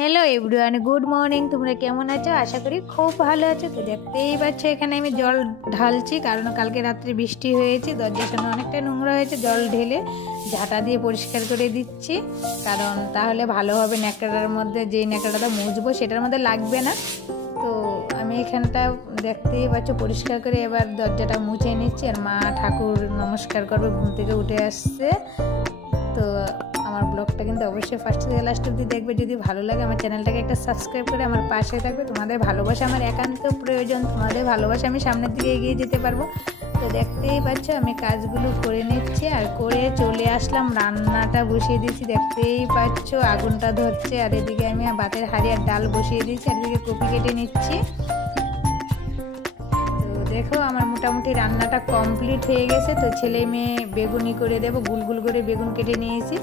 Hello everyone, good morning. তোমরা কেমন আছো? আশা করি খুব ভালো আছো। তো দেখতেই পাচ্ছ এখানে আমি জল ঢালছি, কারণ কালকে রাত্রে বৃষ্টি হয়েছে, দরজার সামনে অনেকটা নোংরা হয়েছে। জল ঢেলে ঝাঁটা দিয়ে পরিষ্কার করে দিচ্ছি, কারণ তাহলে ভালো হবে। ন্যাকড়ার মধ্যে যেই ন্যাকড়াটা মুছবো সেটার মধ্যে লাগবে না। তো আমি এখানটা দেখতেই পাচ্ছ পরিষ্কার করে এবার দরজাটা মুছে নিচ্ছি। আর মা ঠাকুর নমস্কার করবে, ঘুম থেকে উঠে আসছে। তো আমার ব্লগটা কিন্তু অবশ্যই ফার্স্ট থেকে লাস্ট অবধি দেখবে। যদি ভালো লাগে আমার চ্যানেলটাকে একটা সাবস্ক্রাইব করে আমার পাশে থাকবে। তোমাদের ভালোবাসা আমার একান্ত প্রয়োজন, তোমাদের ভালোবাসা আমি সামনের দিকে এগিয়ে যেতে পারবো। তো দেখতেই পাচ্ছ আমি কাজগুলো করে নিচ্ছি, আর করে চলে আসলাম, রান্নাটা বসিয়ে দিয়েছি। দেখতেই পাচ্ছ আগুনটা ধরছে, আর এদিকে আমি ভাতের হাঁড়ি আর ডাল বসিয়ে দিয়েছি, আর এদিকে কপি কেটে নিচ্ছি। দেখো আমার মোটামুটি রান্নাটা কমপ্লিট হয়ে গেছে। তো ছেলে মেয়ে বেগুনি করে দেবো, গুল গুল করে বেগুন কেটে নিয়েছি,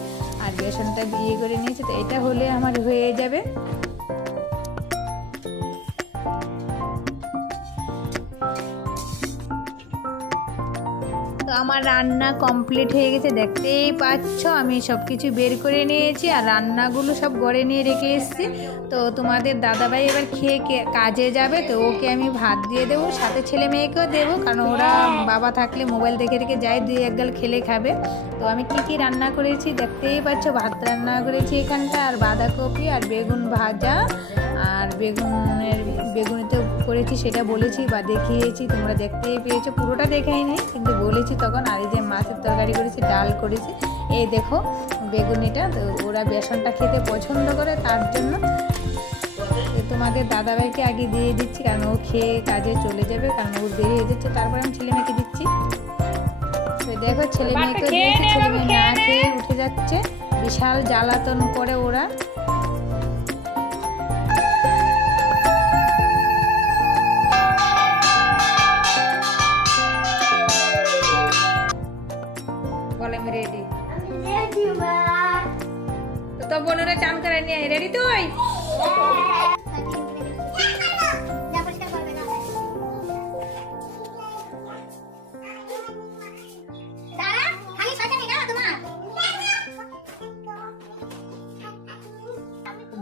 আর বেসনটা দিয়ে করে নিয়েছি। তো এটা হলে আমার হয়ে যাবে। তো আমার রান্না কমপ্লিট হয়ে গেছে, দেখতেই পাচ্ছ আমি সব কিছু বের করে নিয়েছি, আর রান্নাগুলো সব গড়ে নিয়ে রেখে এসেছি। তো তোমাদের দাদাভাই এবার খেয়ে কাজে যাবে, তো ওকে আমি ভাত দিয়ে দেবো, সাথে ছেলে মেয়েকেও দেবো, কারণ ওরা বাবা থাকলে মোবাইল দেখে রেখে যায়, দুই এক গাল খেলে খাবে। তো আমি কি রান্না করেছি দেখতেই পাচ্ছ। ভাত রান্না করেছি এখানটা, আর বাঁধাকপি আর বেগুন ভাজা, আর বেগুনিতে করেছি সেটা বলেছি বা দেখিয়েছি, তোমরা দেখতেই পেয়েছো। পুরোটা দেখাইনি কিন্তু বলেছি তখন। আর এই যে মাছের তরকারি করেছি, ডাল করেছি, এই দেখো বেগুনিটা। তো ওরা বেসনটা খেতে পছন্দ করে, তার জন্য তোমাদের দাদাভাইকে আগে দিয়ে দিচ্ছি, কারণ ও খেয়ে কাজে চলে যাবে, কারণ ওর দেরি হয়ে যাচ্ছে। তারপরে আমি ছেলে মেয়েকে দিচ্ছি। তো দেখো ছেলে মেয়েকে দিয়েছি, ছেলে মেয়ে না খেয়ে উঠে যাচ্ছে, বিশাল জ্বালাতন করে ওরা। রেডি তো বোনেরা চান করে নিয়ে রেডি তুই?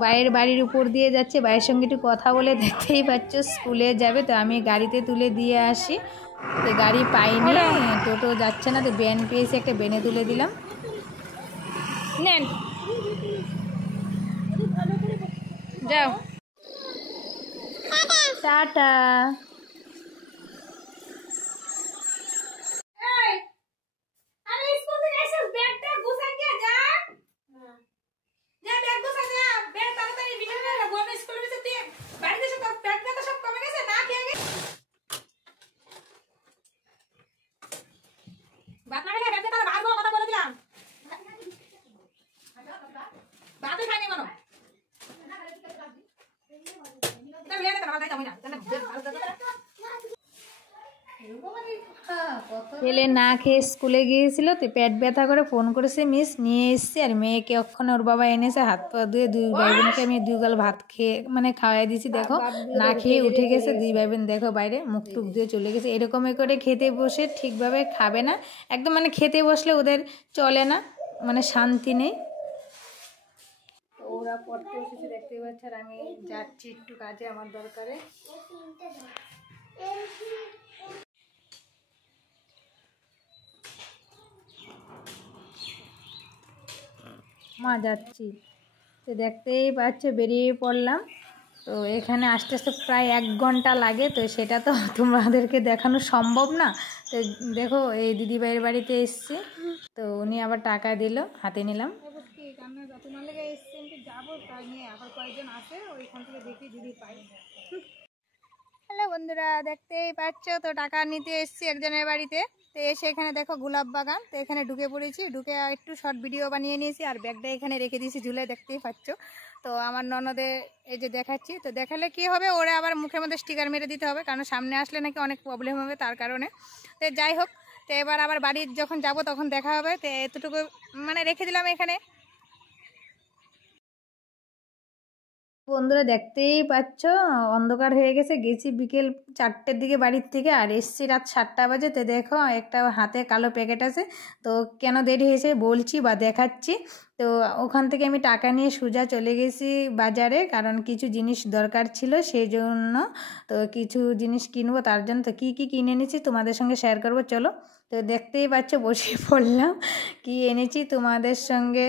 বাইরের বাড়ির উপর দিয়ে যাচ্ছে, বাইরের সঙ্গে একটু কথা বলে, দেখতেই পাচ্ছ স্কুলে যাবে। তো আমি গাড়িতে তুলে দিয়ে আসি, তো গাড়ি পাইনি, টোটো যাচ্ছে না, তো ব্যান পেয়েছি, একটা ব্যানে তুলে দিলাম। নেন যাও, টাটা। ছেলে না খেয়ে স্কুলে গিয়েছিল, তো পেট ব্যথা করে ফোন করেছে, মিস নিয়ে এসছে। আর মেয়েকে ওখানে ওর বাবা এনেছে, হাত পা ধুয়ে দুই ভাই বোনকে আমি দুই গাল ভাত খেয়ে খাওয়াই দিয়েছি। দেখো না খেয়ে উঠে গেছে দুই ভাই বোন, দেখো বাইরে মুখ টুক দিয়ে চলে গেছে। এরকমই করে খেতে বসে ঠিকভাবে খাবে না, একদম খেতে বসলে ওদের চলে না, শান্তি নেই। ওরা পড়তে এসেছে দেখতে পাচ্ছে, আর আমি যাচ্ছি একটু কাজে আমার দরকারে। মা যাচ্ছি, তো দেখতেই পাচ্ছ বেরিয়ে পড়লাম। তো এখানে আস্তে আস্তে প্রায় 1 ঘন্টা লাগে, তো সেটা তো তোমাদেরকে দেখানো সম্ভব না। তো দেখো এই দিদিভাইয়ের বাড়িতে এসছি, তো উনি আবার টাকা দিল, হাতে নিলাম। যাবো তাই নিয়ে আবার কয়েকজন আসে, ওইখান থেকে দেখি যদি পাই। হ্যালো বন্ধুরা, দেখতেই পাচ্ছ তো টাকা নিতে এসেছি একজনের বাড়িতে। তো এসে এখানে দেখো গোলাপ বাগান, তো এখানে ঢুকে পড়েছি, ঢুকে একটু শর্ট ভিডিও বানিয়ে নিয়েছি, আর ব্যাগটা এখানে রেখে দিয়েছি ঝুলে, দেখতেই পাচ্ছ। তো আমার ননদে এই যে দেখাচ্ছি, তো দেখালে কি হবে, ওরা আবার মুখের মধ্যে স্টিকার মেরে দিতে হবে, কারণ সামনে আসলে নাকি অনেক প্রবলেম হবে, তার কারণে। তো যাই হোক, তো এবার আবার বাড়ি যখন যাব তখন দেখা হবে। তো এতটুকু রেখে দিলাম এখানে। বন্ধুরা দেখতেই পাচ্ছ অন্ধকার হয়ে গেছে, গেছি বিকেল 4টের দিকে বাড়ির থেকে আর এসছি রাত 7টা বাজে। তো দেখো একটা হাতে কালো প্যাকেট আছে, তো কেন দেরি হয়েছে বলছি বা দেখাচ্ছি। তো ওখান থেকে আমি টাকা নিয়ে সোজা চলে গেছি বাজারে, কারণ কিছু জিনিস দরকার ছিল সেই জন্য। তো কিছু জিনিস কিনবো তার জন্য। তো কী কী কিনে এনেছি তোমাদের সঙ্গে শেয়ার করবো, চলো। তো দেখতেই পাচ্ছ বসে পড়লাম, কি এনেছি তোমাদের সঙ্গে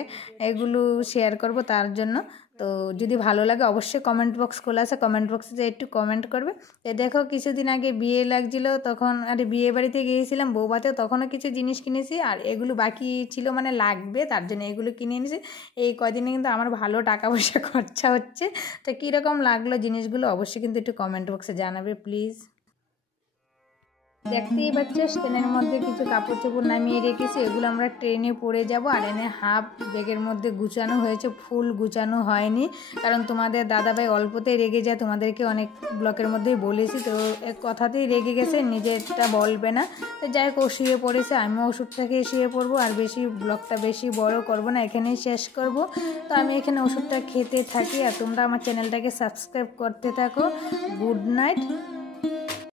এগুলো শেয়ার করব তার জন্য। তো যদি ভালো লাগে অবশ্যই কমেন্ট বক্স খোলা আছে, কমেন্ট বক্সে একটু কমেন্ট করবে। তো দেখো কিছুদিন আগে বিয়ে লাগছিল, তখন আরে বিয়ে বাড়িতে গিয়েছিলাম বৌভাতেও, তখনও কিছু জিনিস কিনেছি আর এগুলো বাকি ছিল মানে লাগবে, তার জন্য এগুলো কিনে এনেছি। এই কদিনে কিন্তু আমার ভালো টাকা পয়সা খরচা হচ্ছে। তো কীরকম লাগলো জিনিসগুলো অবশ্যই কিন্তু একটু কমেন্ট বক্সে জানাবে প্লিজ। দেখতেই পাচ্ছ ট্রেনের মধ্যে কিছু কাপড় চোপড় নামিয়ে রেখেছি, এগুলো আমরা ট্রেনে পরে যাব। আর এনে হাফ ব্যাগের মধ্যে গুছানো হয়েছে, ফুল গুছানো হয়নি, কারণ তোমাদের দাদাভাই অল্পতেই রেগে যায়, তোমাদেরকে অনেক ব্লকের মধ্যেই বলেছি। তো এক কথাতেই রেগে গেছে, নিজেরটা বলবে না। তো যাই হোক ও শুয়ে পড়েছে, আমিও ওষুধটা খেয়ে শুয়ে পড়বো। আর বেশি ব্লগটা বেশি বড় করব না, এখানেই শেষ করব। তো আমি এখানে ওষুধটা খেতে থাকি আর তোমরা আমার চ্যানেলটাকে সাবস্ক্রাইব করতে থাকো। Good night.